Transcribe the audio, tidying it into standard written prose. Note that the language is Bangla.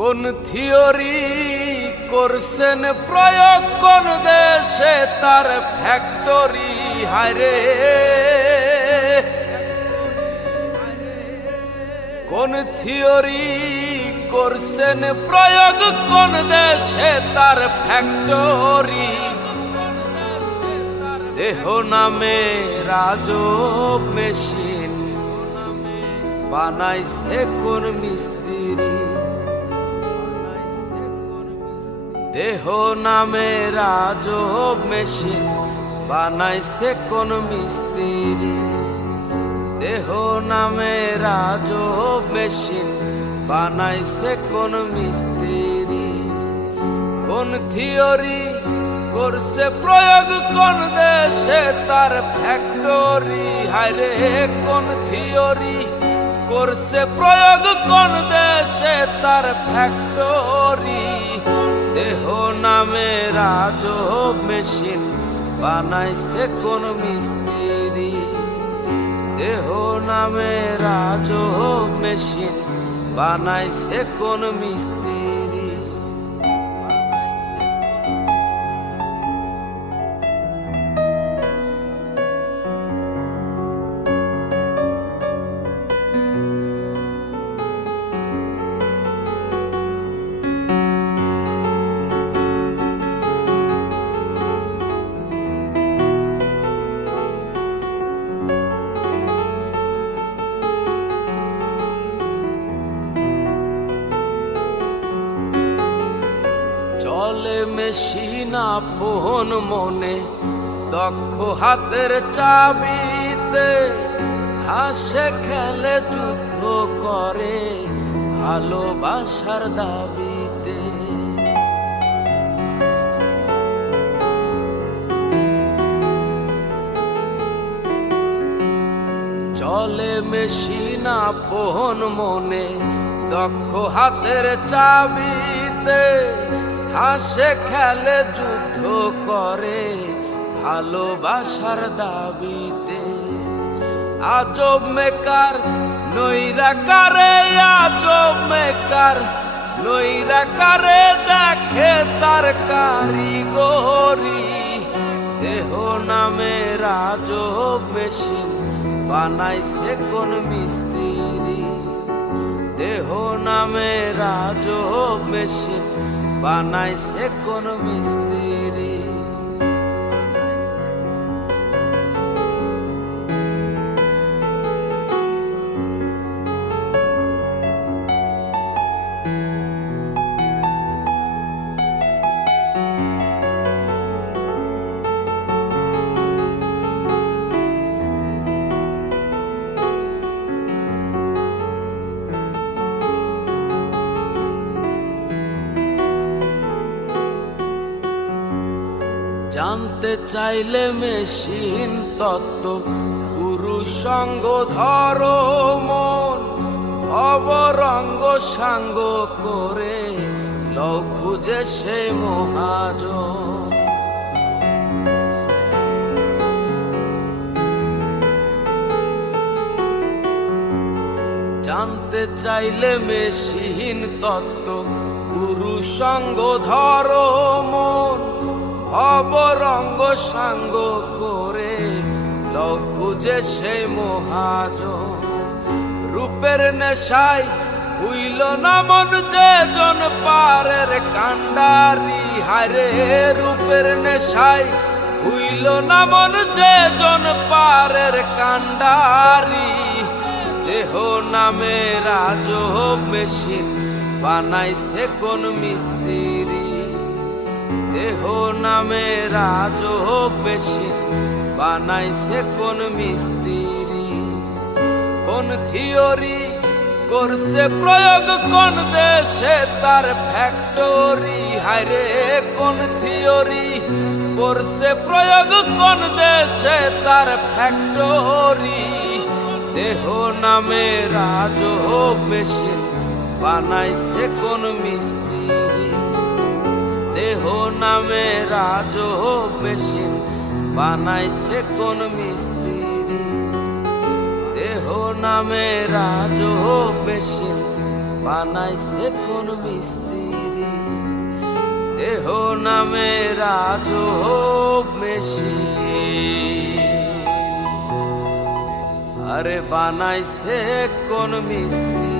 কোন থিওরি করছেন প্রয়োগ কোন দেশে তার ফ্যাক্টরি হায়রে। কোন থিওরি করছেন প্রয়োগ কোন দেশে তার ফ্যাক্টরি। দেহ নামে রাজব মেশিন বানাইছে কোন মিস্ত্রি। দেহ নামে রাজব মেশিন বানাইছে কোন মিস্ত্রি। দেহ নামে রাজব মেশিন বানাইছে কোন মিস্ত্রি। কোন থিওরি করছে প্রয়োগ কোন দেশে তার ফ্যাক্টরি হায়রে। কোন থিওরি করছে প্রয়োগ কোন দেশে তার ফ্যাক্টরি। দেহ নামে রাজব মেশিন বানাইছে কোন মিস্ত্রি। দেহ নামে রাজব মেশিন বানাইছে কোন মিস্ত্রি। চলে মেশিন আপন মনে দক্ষ হাতের চাবিতে। হাসে খেলে যুদ্ধ করে ভালোবাসার দাবিতে। চলে মেশিন আপন মনে দক্ষ হাতের চাবিতে। হাসে খেলে যুদ্ধ করে ভালোবাসার দাবিতে। আজব মেকার নইরা কারে, আজব মেকার নইরা কারে দেখে তার কারিগরি। দেহ নামে রাজব মেশিন বানাইছে কোন মিস্ত্রি। দেহ নামে রাজব মেশিন বানাইছে কোন মিস্ত্রি। জানতে চাইলে মেশিন তত্ত্ব পুরুষ সঙ্গ ধরো মন। অবরঙ্গ সাঙ্গ করে লও খুঁজে সে মহাজন। জানতে চাইলে মেশিন তত্ত্ব পুরুষ সঙ্গ ধরো মন। অবরঙ্গ সাঙ্গ করে লও খুঁজে সে মহাজন। রূপের নেশায় হইল না মন যে জন পারের কান্ডারি হায়রে। রূপের নেশায় হইল না মন যে জন পারের কান্ডারি। দেহ নামে রাজব মেশিন বানাইছে কোন মিস্ত্রি। দেহ নামে রাজব মেশিন বানাইছে কোন মিস্ত্রি। কোন থিওরি করছে প্রয়োগ কোন দেশে তার ফ্যাক্টরি হায়রে। কোন থিওরি করছে প্রয়োগ কোন দেশে তার ফ্যাক্টরি। দেহ নামে রাজব মেশিন বানাইছে কোন মিস্ত্রি। দেহ নামে রাজব মেশিন বানাইছে কোন মিস্ত্রি। দেহ নামে রাজব মেশিন বানাইছে কোন মিস্ত্রি, দেহ নামে রাজব মেশিন। আরে বানাইছে কোন মিস্ত্রি,